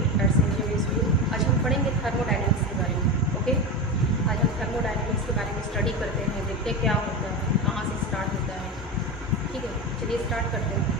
Eight Saint Xavier's school. आज हम पढ़ेंगे थर्मोडायनेमिक्स के बारे में। ओके, आज हम थर्मोडायनेमिक्स के बारे में स्टडी करते हैं, देखते हैं क्या होता है, कहाँ से स्टार्ट होता है। ठीक है, चलिए स्टार्ट करते हैं।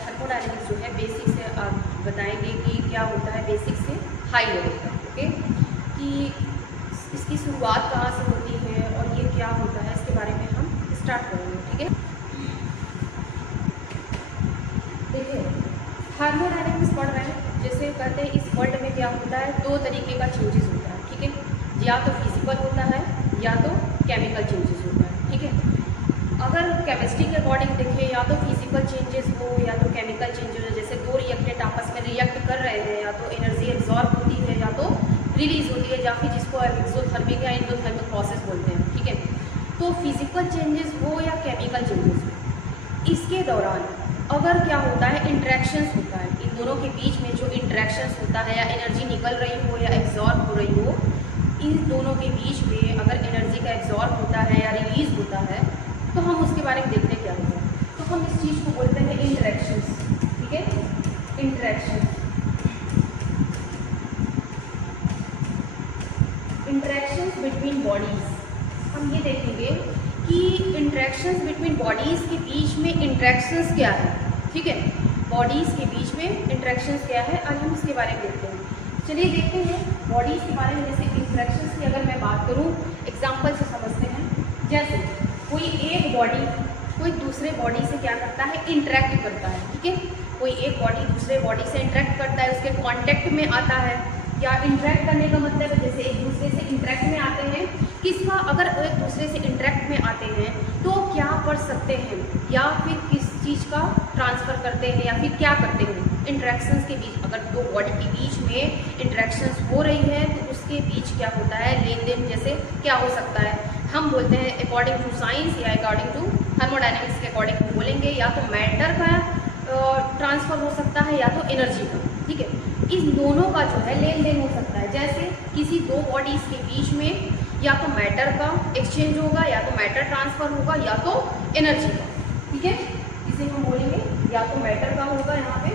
थर्मोडायनेमिक्स जो है बेसिक से आप बताएंगे कि क्या होता है, बेसिक से हाई लेवल तक। ओके, कि इसकी शुरुआत कहाँ से होती है और ये क्या होता है, इसके बारे में हम स्टार्ट करेंगे। ठीक है, देखिए थर्मोडायनेमिक्स पढ़ रहे हैं, जैसे कहते हैं इस वर्ल्ड में क्या होता है, दो तरीके का चेंजेस होता है। ठीक है, या तो फिजिकल होता है या तो केमिकल चेंजेस होता है। ठीक है, अगर केमिस्ट्री के अकॉर्डिंग देखें, या तो फिजिकल चेंजेस हो या तो केमिकल चेंजेस हो। जैसे दो रिएक्टेंट आपस में रिएक्ट कर रहे हैं, या तो एनर्जी एब्जॉर्ब होती है या तो रिलीज होती है, या फिर जिसको एक्सोथर्मिक या एंडोथर्मिक प्रोसेस बोलते हैं। ठीक है, तो फिजिकल चेंजेस हो या केमिकल चेंजेस हो, इसके दौरान अगर क्या होता है, इंट्रैक्शंस होता है। इन दोनों के बीच में जो इंट्रैक्शंस होता है, या एनर्जी निकल रही हो या एब्जॉर्ब हो रही हो, इन दोनों के बीच में अगर एनर्जी का एब्जॉर्ब होता है या रिलीज होता है, तो हम उसके बारे में देखते हैं क्या होगा। तो हम इस चीज़ को बोलते हैं इंटरेक्शंस। ठीक है, इंटरेक्शंस, इंटरेक्शंस बिटवीन बॉडीज। हम ये देखेंगे कि इंटरेक्शंस बिटवीन बॉडीज के बीच में इंटरेक्शंस क्या है। ठीक है, बॉडीज के बीच में इंटरेक्शंस क्या है, आज हम इसके बारे में देखते हैं। चलिए देखते हैं बॉडीज के बारे में। जैसे इंटरेक्शंस की अगर मैं बात करूँ, एग्जाम्पल से समझते हैं। जैसे कोई एक बॉडी कोई दूसरे बॉडी से क्या करता है, इंटरेक्ट करता है। ठीक है, कोई एक बॉडी दूसरे बॉडी से इंटरेक्ट करता है, उसके कांटेक्ट में आता है। या इंटरेक्ट करने का मतलब है जैसे एक दूसरे से इंटरेक्ट में आते हैं, किसका, अगर एक दूसरे से इंटरेक्ट में आते हैं तो क्या कर सकते हैं, या फिर किस चीज़ का ट्रांसफ़र करते हैं, या फिर क्या करते हैं। इंटरेक्शंस के बीच, अगर दो बॉडी के बीच में इंटरेक्शंस हो रही है तो उसके बीच क्या होता है, लेन देन। जैसे क्या हो सकता है, हम बोलते हैं अकॉर्डिंग टू साइंस या अकॉर्डिंग टू थर्मोडायनेमिक्स के अकॉर्डिंग बोलेंगे, या तो मैटर का ट्रांसफ़र हो सकता है या तो एनर्जी का। ठीक है, इस दोनों का जो है लेन देन हो सकता है। जैसे किसी दो बॉडीज़ के बीच में या तो मैटर का एक्सचेंज होगा, या तो मैटर ट्रांसफ़र होगा, या तो एनर्जी का। ठीक है, इसे हम बोलेंगे या तो मैटर का होगा यहाँ पे,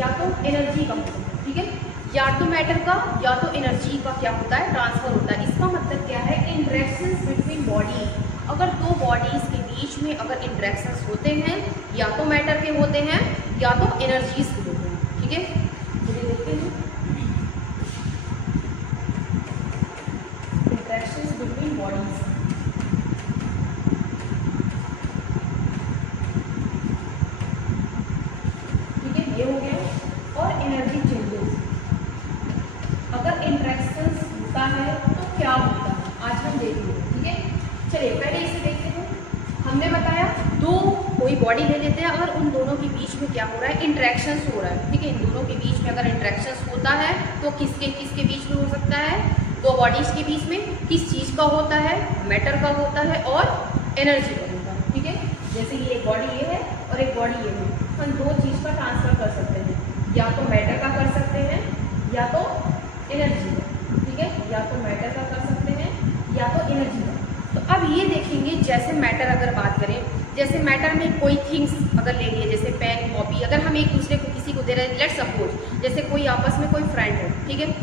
या तो एनर्जी का होगा। ठीक है, या तो मैटर का या तो एनर्जी का क्या होता है, ट्रांसफर होता है। इसका मतलब क्या है, इंटरेक्शंस बिटवीन बॉडी। अगर दो बॉडीज़ के बीच में अगर इंटरेक्शंस होते हैं, या तो मैटर के होते हैं या तो एनर्जीज के होते हैं। ठीक है, चलिए देखते हैं इंटरेक्शंस बिटवीन बॉडीज। ठीक है, ये हो गया। और एनर्जी चेंजेस, अगर इंटरेक्शंस होता है तो क्या होता है, आज हम देखेंगे। ठीक है, चलिए पहले इसे देखते हैं। हमने बताया दो कोई बॉडी ले लेते हैं, अगर उन दोनों के बीच में क्या हो रहा है, इंटरेक्शंस हो रहा है। ठीक है, इन दोनों के बीच में अगर इंटरेक्शंस होता है तो किसके किसके बीच में हो सकता है, दो बॉडीज के बीच में। किस चीज़ का होता है, मैटर का होता है और एनर्जी का होता है। ठीक है, जैसे ये एक बॉडी ये है और एक बॉडी ये है, हम दो चीज़ का ट्रांसफर कर सकते हैं, या तो मैटर का कर सकते हैं या तो एनर्जी का। ठीक है, या तो मैटर का कर सकते हैं या तो एनर्जी का। तो अब ये देखेंगे, जैसे मैटर अगर बात करें, जैसे मैटर में कोई थिंग्स अगर ले लिए, जैसे पेन कॉपी, अगर हम एक दूसरे को किसी को दे रहे हैं, लेट्स सपोज जैसे कोई आपस में कोई फ्रेंड है। ठीक है,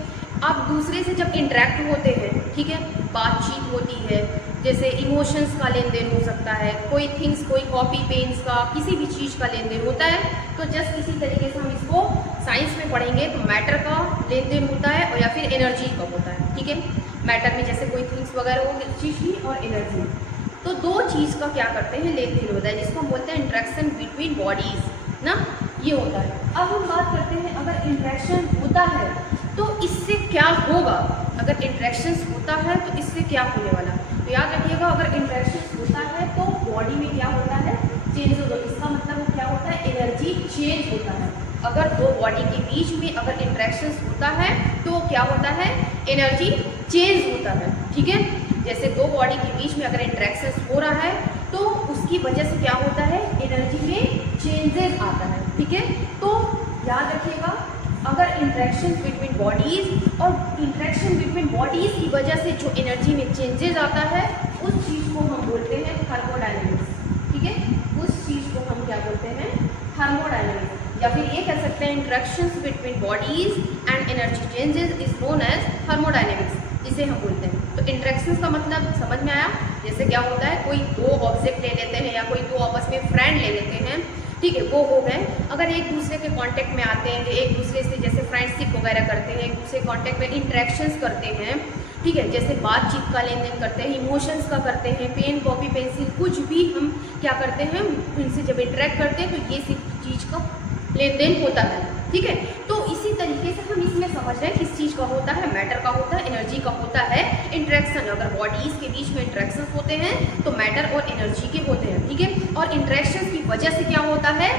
आप दूसरे से जब इंटरेक्ट होते हैं, ठीक है, बातचीत होती है, जैसे इमोशंस का लेन देन हो सकता है, कोई थिंग्स, कोई कॉपी पेन्स का, किसी भी चीज़ का लेन देन होता है। तो जस्ट इसी तरीके से हम इसको साइंस में पढ़ेंगे तो मैटर का लेन देन होता है और या फिर एनर्जी का होता है। ठीक है, मैटर में जैसे कोई थिंग्स वगैरह हो, चीज़ ही और एनर्जी, तो दो चीज़ का क्या करते हैं, लेन देन होता है, जिसको हम बोलते हैं इंटरेक्शन बिटवीन बॉडीज़ ना, ये होता है। अब हम बात करते हैं, अगर इंटरेक्शन होता है तो इससे क्या होगा, अगर इंटरेक्शंस होता है तो इससे क्या होने वाला। तो याद रखिएगा, अगर इंटरेक्शंस होता है तो बॉडी में क्या होता है, चेंज होता है। इसका मतलब क्या होता है, एनर्जी चेंज होता है। अगर दो बॉडी के बीच में अगर इंटरेक्शंस होता है तो क्या होता है, एनर्जी चेंज होता है। ठीक है, जैसे दो बॉडी के बीच में अगर इंटरेक्शन हो रहा है तो उसकी वजह से क्या होता है, एनर्जी में चेंजेस आता है। ठीक है, तो याद रखिएगा अगर इंटरेक्शन बिटवीन बॉडीज और इंटरेक्शन बिटवीन बॉडीज की वजह से जो एनर्जी में चेंजेस आता है उस चीज़ को हम बोलते हैं थर्मोडायनेमिक्स। ठीक है, उस चीज़ को हम क्या बोलते हैं, थर्मोडायनेमिक्स। या फिर ये कह सकते हैं interactions between bodies and energy changes is known as thermodynamics, इसे हम बोलते हैं। तो इंटरेक्शंस का मतलब समझ में आया, जैसे क्या होता है कोई दो ऑब्जेक्ट ले लेते हैं या कोई दो आपस में फ्रेंड ले लेते हैं, ठीक है, वो हो गए। अगर एक दूसरे के कांटेक्ट में आते हैं, एक दूसरे से जैसे फ्रेंडशिप वगैरह करते हैं, एक दूसरे कांटेक्ट में इंटरेक्शंस करते हैं, ठीक है, जैसे बातचीत का लेन देन करते हैं, इमोशंस का करते हैं, पेन कॉपी पेंसिल कुछ भी हम क्या करते हैं इनसे जब इंटरेक्ट करते हैं तो ये चीज़ का लेन देन होता है। ठीक है, तो इसी तरीके से हम इसमें समझ रहे हैं किस चीज़ का होता है, मैटर का होता है, एनर्जी का होता है इंटरेक्शन। अगर बॉडीज़ के बीच में इंटरेक्शन होते हैं तो मैटर और एनर्जी के होते हैं। ठीक है, और इंटरेक्शन की वजह से क्या होता है,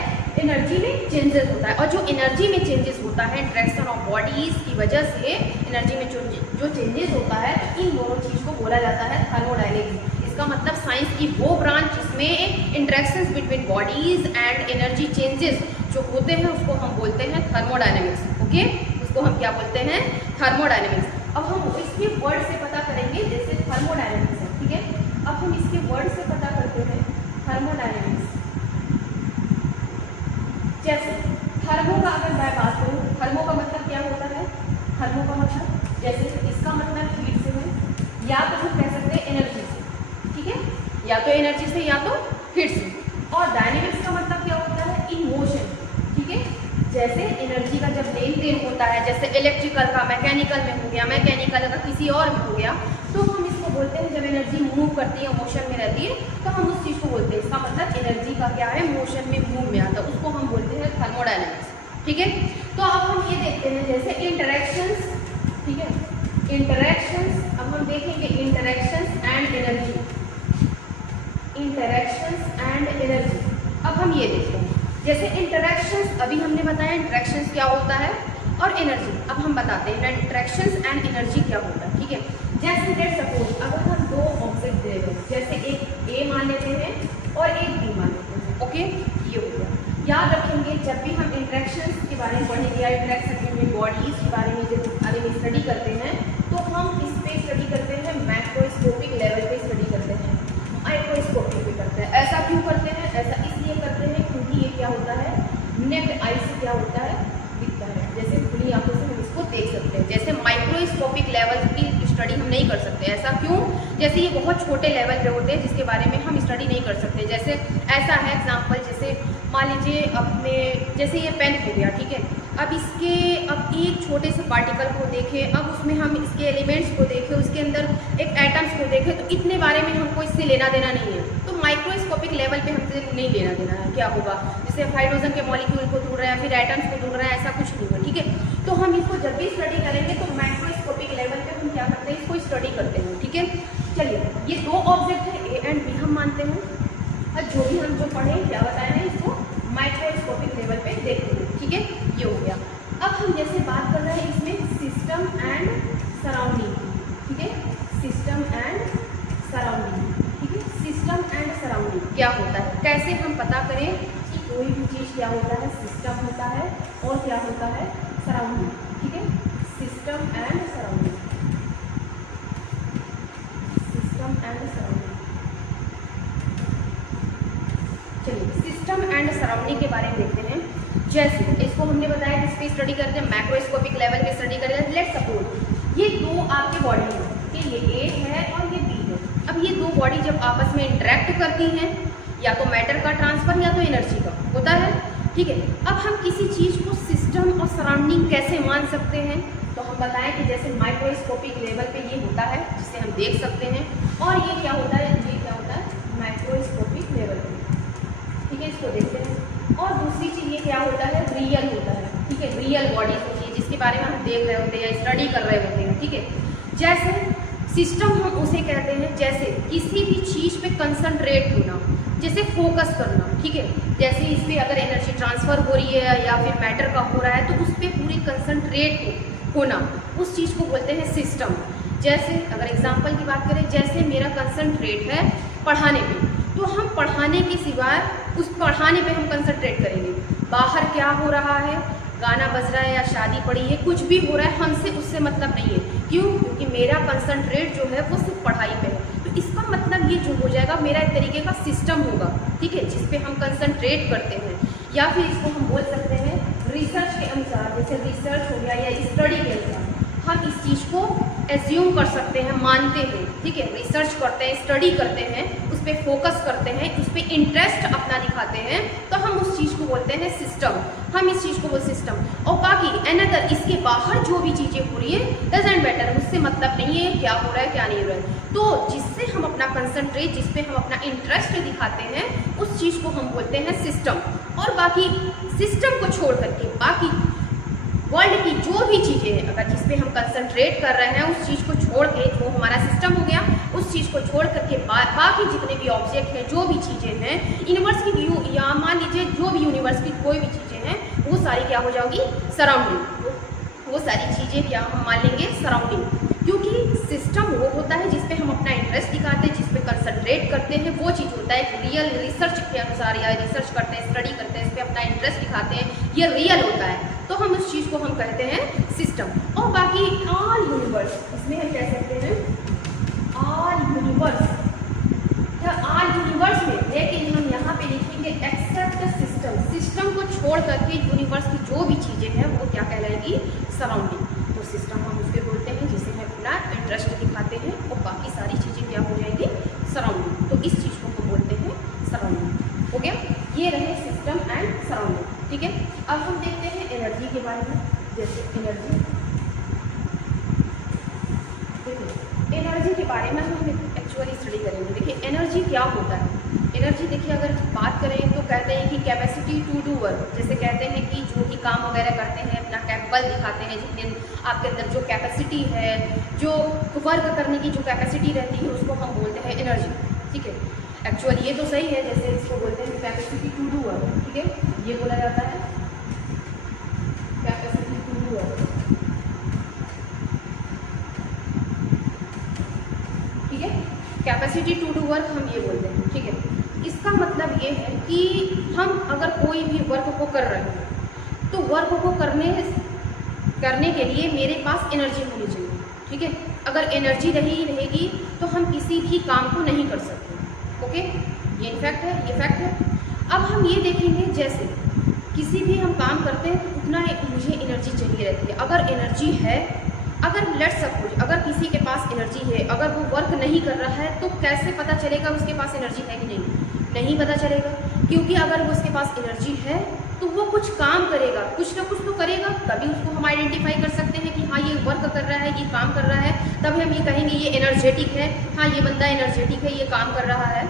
एनर्जी में चेंजेस होता है। और जो एनर्जी में चेंजेस होता है इंटरेक्शन ऑफ बॉडीज़ की वजह से एनर्जी में जो चेंजेस होता है, इन दोनों चीज़ को बोला जाता है थर्मोडायनेमिक्स। इसका मतलब साइंस की वो ब्रांच जिसमें interactions between bodies and energy changes जो होते हैं उसको हम बोलते हैं थर्मोडायनेमिक्स। ओके, उसको हम क्या बोलते हैं, थर्मोडायनेमिक्स। अब हम इसके वर्ड से पता करेंगे, जैसे थर्मोडायनेमिक्स है, ठीक है, अब हम इसके वर्ड से पता करते हैं थर्मोडायनेमिक्स। जैसे थर्मो का अगर मैं बात करूँ, थर्मो का मतलब क्या होता है, थर्मो का मतलब जैसे इसका मतलब हीट से है, या तो हम कह सकते हैं एनर्जी से, ठीक है, या तो एनर्जी से या तो हीट से। और डायनेमिक्स का मतलब क्या होता है, इन मोशन। ठीक है, जैसे एनर्जी का जब लेन देन होता है, जैसे इलेक्ट्रिकल का मैकेनिकल में हो गया, मैकेनिकल का किसी और में हो गया, तो हम इसको बोलते हैं जब एनर्जी मूव करती है, मोशन में रहती है, तो हम उस चीज़ को बोलते हैं। इसका मतलब एनर्जी का क्या है, मोशन में, मूव में आता है, उसको हम बोलते हैं थर्मोडायनेमिक्स। ठीक है, तो अब हम ये देखते हैं जैसे इंटरेक्शंस, ठीक है, इंटरेक्शंस, अब हम देखेंगे interactions and energy, interactions and energy. अब हम ये देखते हैं जैसे इंटरेक्शंस, अभी हमने बताया इंटरेक्शंस क्या होता है और एनर्जी। अब हम बताते हैं इंटरेक्शंस एंड एनर्जी क्या होता है। ठीक है, जैसे लेट्स सपोज अगर हम दो ऑब्जेक्ट दे रहे हैं, जैसे एक ए मान लेते हैं और एक बी मान लेते हैं। ओके, ये हो गया। याद रखेंगे जब भी हम इंटरेक्शंस के बारे में पढ़ेंगे या इंटरेक्शन बिटवीन बॉडीज के बारे में जब बारे में स्टडी करते हैं तो हम इस पे स्टडी करते हैं, मैक्रोस्कोपिक लेवल पे स्टडी करते हैं, माइक्रोस्कोपिक पे करते हैं। ऐसा क्यों करते हैं, ऐसा इसलिए करते हैं क्योंकि ये क्या होता है, नेक्ड आई से क्या होता है, दिखता है, जैसे खुली आंखों से हम इसको देख सकते हैं। जैसे माइक्रोस्कोपिक लेवल की स्टडी हम नहीं कर सकते, ऐसा क्यों, जैसे ये बहुत छोटे लेवल पे होते हैं जिसके बारे में हम स्टडी नहीं कर सकते। जैसे ऐसा है एग्जांपल, जैसे मान लीजिए अपने जैसे ये पेन हो गया, ठीक है, अब इसके अब एक छोटे से पार्टिकल को देखें, अब उसमें हम इसके एलिमेंट्स को देखें, उसके अंदर एक एटम्स को देखें, तो इतने बारे में हमको इससे लेना देना नहीं है। तो माइक्रोस्कोपिक लेवल पे हमसे नहीं लेना देना है, क्या होगा, जैसे हाइड्रोजन के मॉलिक्यूल को ढूंढ रहे हैं, फिर एटम्स को ढूंढ रहे हैं, ऐसा कुछ नहीं है। ठीक है, तो हम इसको जब भी स्टडी करेंगे तो माइक्रोस्कोपिक लेवल पे हम क्या करते हैं, इसको स्टडी करते हैं। ठीक है, चलिए ये दो ऑब्जेक्ट है ए एंड बी हम मानते हैं, और जो भी हम जो पढ़े क्या बताए हैं इसको माइक्रोस्कोपिक लेवल पे देखते हैं। ठीक है, ये हो गया। अब हम जैसे बात कर रहे हैं इसमें सिस्टम एंड सराउंडिंग, ठीक है, सिस्टम एंड सराउंडिंग। ठीक है, सिस्टम एंड सराउंडिंग क्या होता है, कैसे हम पता करें कि कोई भी चीज़ क्या होता है, सिस्टम होता है और क्या होता है, सराउंडिंग। ठीक है, system and surrounding, system and surrounding. चलिए सिस्टम एंड सराउंडिंग के बारे में देखते हैं। जैसे इसको हमने बताया किस पे स्टडी करते हैं, मैक्रोस्कोपिक लेवल पे स्टडी करते हैं। लेट्स सपोज ये दो आपके बॉडी है, कि ये ए है और ये बी है। अब ये दो बॉडी जब आपस में इंटरेक्ट करती हैं, या तो मैटर का ट्रांसफर या तो एनर्जी का होता है। ठीक है, अब हम किसी चीज़ को सिस्टम और सराउंडिंग कैसे मान सकते हैं, तो हम बताएं कि जैसे माइक्रोस्कोपिक लेवल पे ये होता है जिसे हम देख सकते हैं, और ये क्या होता है, ये क्या होता है, माइक्रोस्कोपिक लेवल पे। ठीक है, इसको देखते हैं। और दूसरी चीज़ ये क्या होता है, रियल होता है। ठीक है, रियल बॉडी होती है जिसके बारे में हम देख रहे होते हैं, स्टडी कर रहे होते हैं। ठीक है, जैसे सिस्टम हम उसे कहते हैं जैसे किसी भी चीज़ पे कंसंट्रेट होना, जैसे फोकस करना। ठीक है, जैसे इस पर अगर एनर्जी ट्रांसफ़र हो रही है या फिर मैटर का हो रहा है तो उस पर पूरी कंसंट्रेट होना, उस चीज़ को बोलते हैं सिस्टम। जैसे अगर एग्जाम्पल की बात करें, जैसे मेरा कंसंट्रेट है पढ़ाने पे, तो हम पढ़ाने के सिवाय उस पढ़ाने पे हम कंसंट्रेट करेंगे। बाहर क्या हो रहा है, गाना बज रहा है या शादी पड़ी है, कुछ भी हो रहा है, हमसे उससे मतलब नहीं है। क्यों? क्योंकि मेरा कंसंट्रेट जो है वो सिर्फ पढ़ाई पे है। तो इसका मतलब ये जो हो जाएगा, मेरा एक तरीके का सिस्टम होगा, ठीक है, जिस पे हम कंसंट्रेट करते हैं। या फिर इसको हम बोल सकते हैं रिसर्च के अनुसार, जैसे रिसर्च हो गया या स्टडी के अनुसार हम इस चीज़ को एज्यूम कर सकते हैं, मानते हैं, ठीक है। रिसर्च करते हैं, स्टडी करते हैं, उस पर फोकस करते हैं, उस पर इंटरेस्ट अपना दिखाते हैं, तो हम उस चीज़ को बोलते हैं सिस्टम। हम इस चीज़ को बोलते सिस्टम। और बाकी अनदर, इसके बाहर जो भी चीज़ें हो रही है डजंट मैटर, उससे मतलब नहीं है क्या हो रहा है क्या नहीं हो रहा है। तो जिससे हम अपना कंसंट्रेट, जिस पे हम अपना इंटरेस्ट दिखाते हैं, उस चीज़ को हम बोलते हैं सिस्टम। और बाकी सिस्टम को छोड़ करके बाकी वर्ल्ड की जो भी चीज़ें हैं, अगर जिस पे हम कंसंट्रेट कर रहे हैं, उस चीज़ को छोड़ के, जो हमारा सिस्टम हो गया, उस चीज़ को छोड़ करके बाकी जितने भी ऑब्जेक्ट हैं, जो भी चीज़ें हैं, यूनिवर्स की व्यू, या मान लीजिए जो भी यूनिवर्स की कोई भी चीज़ें हैं, वो सारी क्या हो जाएगी, सराउंडिंग। वो सारी चीज़ें क्या हम मान लेंगे, सराउंडिंग। क्योंकि सिस्टम वो होता है जिस पे हम अपना इंटरेस्ट दिखाते हैं, जिस पे कंसंट्रेट करते हैं, वो चीज़ होता है रियल। रिसर्च के अनुसार या रिसर्च करते हैं, स्टडी करते हैं, इस पे अपना इंटरेस्ट दिखाते हैं, ये रियल होता है, तो हम उस चीज़ को हम कहते हैं सिस्टम। और बाकी ऑल यूनिवर्स, इसमें हम कह सकते हैं ऑल यूनिवर्स, ऑल यूनिवर्स में, लेकिन हम यहाँ पे लिखेंगे एक्सेप्ट सिस्टम। सिस्टम को छोड़ करके यूनिवर्स की जो भी चीज़ें हैं वो क्या कहलाएगी, सराउंडिंग। तो सिस्टम हम उसके बोलते हैं जिसे हम अपना इंटरेस्ट दिखाते हैं, और बाकी सारी चीज़ें क्या हो जाएंगी, सराउंडिंग। तो इस चीज़ को हम बोलते हैं सराउंडिंग। हो गया, ये रहे सिस्टम एंड सराउंडिंग, ठीक है। अब हम देखते हैं एनर्जी के बारे में। जैसे एनर्जी, देखिए एनर्जी के बारे में हम एक्चुअली स्टडी करेंगे। देखिए एनर्जी क्या होता है। एनर्जी देखिए, अगर बात करें तो कहते हैं कि कैपेसिटी टू डू वर्क, जैसे कहते हैं कि जो भी काम वगैरह करते हैं, अपना कैपेबल दिखाते हैं, जितने आपके अंदर जो कैपेसिटी है, जो वर्क करने की जो कैपेसिटी रहती है, उसको हम बोलते हैं एनर्जी, ठीक है। एक्चुअली ये तो सही है, जैसे इसको बोलते हैं कैपेसिटी टू डू वर्क, ठीक है, ये बोला जाता है कैपेसिटी टू डू वर्क, ठीक है। कैपेसिटी टू डू वर्क हम ये बोलते हैं, ठीक है। इसका मतलब ये है कि हम अगर कोई भी वर्क को कर रहे हैं, तो वर्क को करने के लिए मेरे पास एनर्जी होनी चाहिए, ठीक है। अगर एनर्जी रहेगी तो हम किसी भी काम को नहीं कर सकते, ओके। ये इनफैक्ट है, ये फैक्ट है। अब हम ये देखेंगे, जैसे किसी भी हम काम करते हैं तो उतना मुझे एनर्जी चाहिए रहती है। अगर एनर्जी है, अगर लेट्स सपोज अगर किसी के पास एनर्जी है, अगर वो वर्क नहीं कर रहा है, तो कैसे पता चलेगा उसके पास एनर्जी है कि नहीं? नहीं पता चलेगा, क्योंकि अगर वो उसके पास एनर्जी है तो वो कुछ काम करेगा, कुछ ना कुछ तो करेगा, तभी उसको हम आइडेंटिफाई कर सकते हैं कि हाँ ये वर्क कर रहा है, ये काम कर रहा है, तब हम ये कहेंगे ये एनर्जेटिक है, हाँ ये बंदा एनर्जेटिक है, ये काम कर रहा है।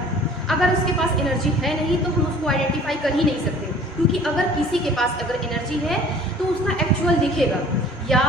अगर उसके पास एनर्जी है नहीं तो हम उसको आइडेंटिफाई कर ही नहीं सकते, क्योंकि अगर किसी के पास अगर एनर्जी है तो उसका एक्चुअल दिखेगा, या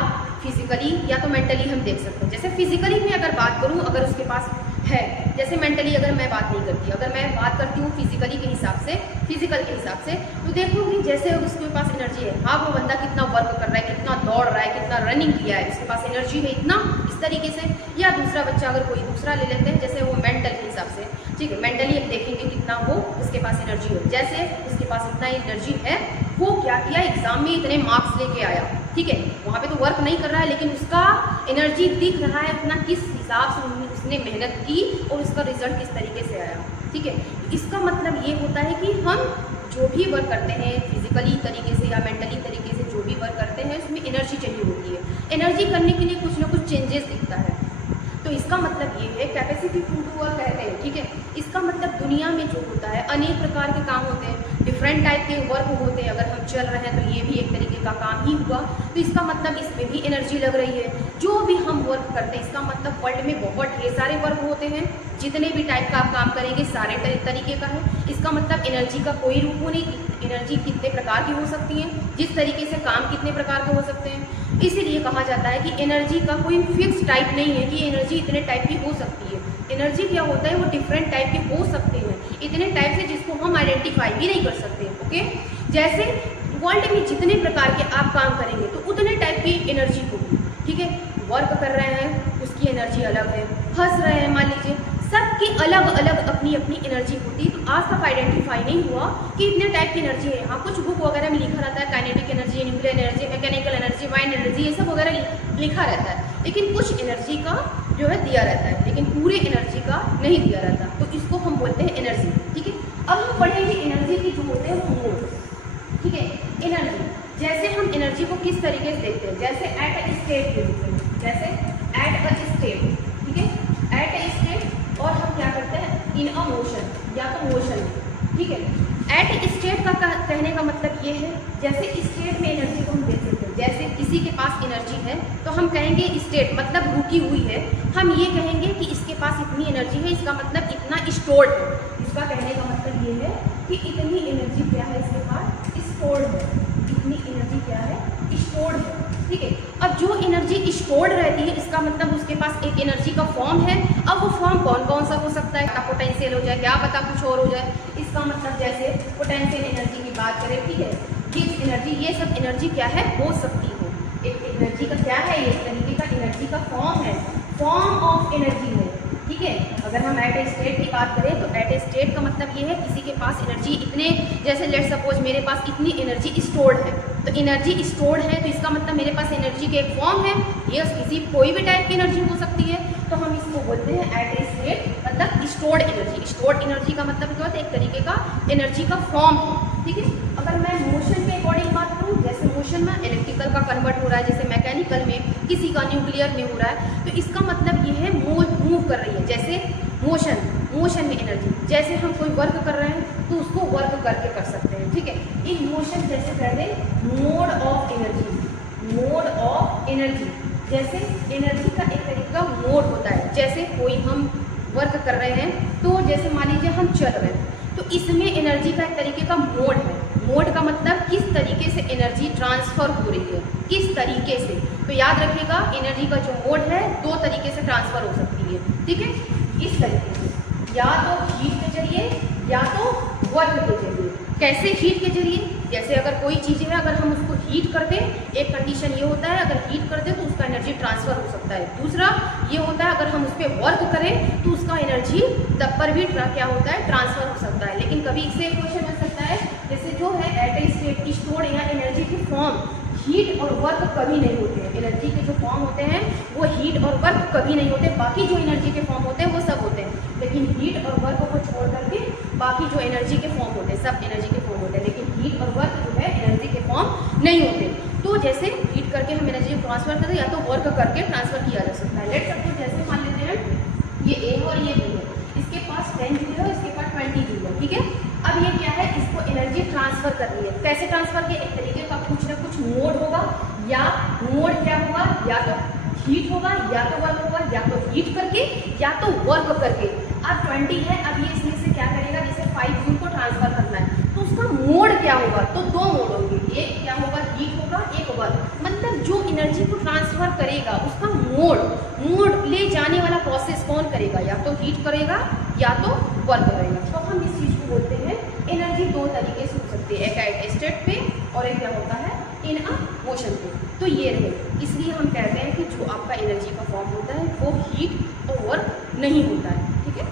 फिजिकली या तो मेंटली हम देख सकते हैं। जैसे फिजिकली में अगर बात करूं, अगर उसके पास है, जैसे मेंटली अगर मैं बात नहीं करती, अगर मैं बात करती हूँ फिजिकली के हिसाब से, फिजिकल के हिसाब से, तो देखूंगी जैसे उसके पास एनर्जी है, हाँ वो बंदा कितना वर्क कर रहा है, कितना दौड़ रहा है, कितना रनिंग किया है, उसके पास एनर्जी है इतना, इस तरीके से। या दूसरा बच्चा अगर कोई दूसरा ले लेते हैं, जैसे वो मेंटल के हिसाब से, ठीक है, मेंटली हम देखेंगे कितना वो उसके पास एनर्जी है। जैसे उसके पास इतना एनर्जी है, वो क्या किया, एग्जाम में इतने मार्क्स लेके आया, ठीक है, वहाँ पे तो वर्क नहीं कर रहा है, लेकिन उसका एनर्जी दिख रहा है अपना, किस हिसाब से उसने मेहनत की और उसका रिजल्ट किस तरीके से आया, ठीक है। इसका मतलब ये होता है कि हम जो भी वर्क करते हैं फिजिकली तरीके से या मेंटली तरीके से, जो भी वर्क करते हैं उसमें एनर्जी चाहिए होती है। एनर्जी करने के लिए कुछ ना कुछ चेंजेस दिखता है, तो इसका मतलब ये है कैपेसिटी टू डू वर्क कहते हैं, ठीक है। इसका मतलब दुनिया में जो होता है अनेक प्रकार के काम होते हैं, डिफरेंट टाइप के वर्क होते हैं। अगर हम चल रहे हैं तो ये भी एक तरीके का काम ही हुआ, तो इसका मतलब इसमें भी एनर्जी लग रही है। जो भी हम वर्क करते हैं, इसका मतलब वर्ल्ड में बहुत ढेर सारे वर्क होते हैं, जितने भी टाइप का आप काम करेंगे सारे तरीके का है। इसका मतलब एनर्जी का कोई रूप हो नहीं, एनर्जी कितने प्रकार की हो सकती है, जिस तरीके से काम कितने प्रकार के हो सकते हैं। इसीलिए कहा जाता है कि एनर्जी का कोई फिक्स टाइप नहीं है कि एनर्जी इतने टाइप की हो सकती है। एनर्जी क्या होता है, वो डिफरेंट टाइप के हो सकते हैं, इतने टाइप से जिसको हम आइडेंटिफाई भी नहीं कर सकते, ओके। जैसे वर्ल्ड में जितने प्रकार के आप काम करेंगे तो उतने टाइप की एनर्जी होगी, ठीक है। वर्क कर रहे हैं, उसकी एनर्जी अलग है, हंस रहे हैं मान लीजिए, सबकी अलग अलग अपनी अपनी एनर्जी होती है। तो आज तक आइडेंटिफाई नहीं हुआ कि इतने टाइप की एनर्जी है। हाँ, कुछ बुक वगैरह में लिखा रहता है kinetic energy, nuclear energy, mechanical energy, mind energy, ये सब वगैरह लिखा रहता है, लेकिन कुछ एनर्जी का जो है दिया रहता है, लेकिन पूरे एनर्जी का नहीं दिया रहता। तो इसको हम बोलते हैं एनर्जी। ठीक है, अब हम पढ़ेंगे एनर्जी की जो होते हैं वो मोड। ठीक है, एनर्जी जैसे हम एनर्जी को किस तरीके से देखते हैं, जैसे एट अ स्टेट देखते हैं, जैसे एट अ स्टेट। ठीक है, एट अ स्टेट, और हम क्या करते हैं इन अ मोशन, या तो मोशन में। ठीक है, एट स्टेट का कहने का मतलब ये है, जैसे स्टेट में एनर्जी को हम देख सकते हैं, जैसे किसी के पास एनर्जी है तो हम कहेंगे स्टेट मतलब रुकी हुई है, हम ये कहेंगे कि इसके पास इतनी एनर्जी है, इसका मतलब इतना स्टोर्ड है। इसका कहने का मतलब ये है कि इतनी एनर्जी क्या है इसके पास, स्टोर्ड है, इतनी एनर्जी क्या है, स्टोर्ड है। ठीक है, अब जो एनर्जी स्टोर्ड रहती है इसका मतलब उसके पास एक एनर्जी का फॉर्म है। अब वो फॉर्म कौन कौन सा हो सकता है, क्या पोटेंशियल हो जाए, क्या पता कुछ और हो जाए। इसका मतलब जैसे पोटेंशियल एनर्जी की बात करें, ठीक है, किस एनर्जी, ये सब एनर्जी क्या है हो सकती हो। एक एनर्जी का क्या है, इस तरीके का एनर्जी का फॉर्म है, फॉर्म ऑफ एनर्जी है। ठीक है, अगर हम एट ए स्टेट की बात करें तो एट ए स्टेट का मतलब ये है किसी के पास एनर्जी इतने, जैसे लेट सपोज मेरे पास इतनी एनर्जी स्टोर्ड है, तो एनर्जी स्टोर्ड है तो इसका मतलब मेरे पास एनर्जी के एक फॉर्म है, ये किसी कोई भी टाइप की एनर्जी हो सकती है। तो हम इसको बोलते हैं एट ए स्टेट मतलब स्टोर्ड एनर्जी। स्टोर्ड एनर्जी का मतलब क्या होता है, एक तरीके का एनर्जी का फॉर्म है। ठीक है, अगर मैं मोशन के अकॉर्डिंग बात करूँ, जैसे मोशन में इलेक्ट्रिकल का कन्वर्ट हो रहा है, जैसे मैकेनिकल में, किसी का न्यूक्लियर में हो रहा है, तो इसका मतलब ये है मूव कर रही है। जैसे मोशन में एनर्जी, जैसे हम कोई वर्क कर रहे हैं तो उसको वर्क करके कर सकते हैं। ठीक है, इन मोशन जैसे कर दे mode of energy, mode of energy, जैसे एनर्जी का एक तरीके का मोड होता है। जैसे कोई हम वर्क कर रहे हैं तो जैसे मान लीजिए हम चल रहे हैं, तो इसमें एनर्जी का एक तरीके का मोड है। मोड का मतलब किस तरीके से एनर्जी ट्रांसफर हो रही है, किस तरीके से। तो याद रखिएगा एनर्जी का जो मोड है दो तरीके से ट्रांसफर हो सकती है। ठीक है, इस तरीके से, या तो हीट के जरिए या तो वर्क के जरिए। कैसे हीट के जरिए, जैसे अगर कोई चीज़ है अगर हम उसको हीट कर दें, एक कंडीशन ये होता है अगर हीट कर दें तो उसका एनर्जी ट्रांसफर हो सकता है। दूसरा ये होता है अगर हम उस पर वर्क करें तो उसका एनर्जी तब पर भी क्या होता है, ट्रांसफर हो सकता है। लेकिन कभी इससे एक क्वेश्चन बन सकता है, जैसे जो है एट ए स्टेट स्टोर्ड या एनर्जी के फॉर्म, हीट और वर्क कभी नहीं होते हैं। एनर्जी के जो फॉर्म होते हैं वो हीट और वर्क कभी नहीं होते, बाकी जो एनर्जी के फॉर्म होते हैं वो सब होते हैं, लेकिन हीट और वर्क को छोड़ करके बाकी जो एनर्जी के फॉर्म होते हैं सब एनर्जी के फॉर्म होते हैं, लेकिन हीट और वर्क जो है एनर्जी के फॉर्म नहीं होते। तो जैसे हीट करके हम एनर्जी को ट्रांसफर करते हैं या तो वर्क करके ट्रांसफर किया जा सकता है। लेट सपोज जैसे मान लेते हैं ये ए और ये बी है, इसके पास 10 जूल है, इसके पास 20 जूल है। ठीक है, अब ये क्या है, इसको एनर्जी ट्रांसफर करनी है। कैसे ट्रांसफर के, एक तरीके का कुछ ना कुछ मोड होगा, या मोड क्या होगा, या तो हीट होगा या तो वर्क होगा, या तो हीट करके या तो वर्क करके। अब 20 है, अब ये इसमें से क्या करेगा, जैसे 5 जूल को ट्रांसफर करना है तो उसका मोड क्या होगा, तो दो मोड होंगे, एक क्या होगा हीट होगा, एक वर्क। मतलब जो एनर्जी को ट्रांसफर करेगा उसका मोड ले जाने वाला प्रोसेस कौन करेगा, या तो हीट करेगा या तो वर्क करेगा। तो हम इस चीज़ को बोलते हैं एनर्जी दो तरीके से हो सकती है, एक एट स्टेट पे और एक क्या होता है इन अ मोशन पे। तो ये रहे, इसलिए हम कहते हैं कि जो आपका एनर्जी का फॉर्म होता है वो हीट और वर्क नहीं होता है। ठीक है।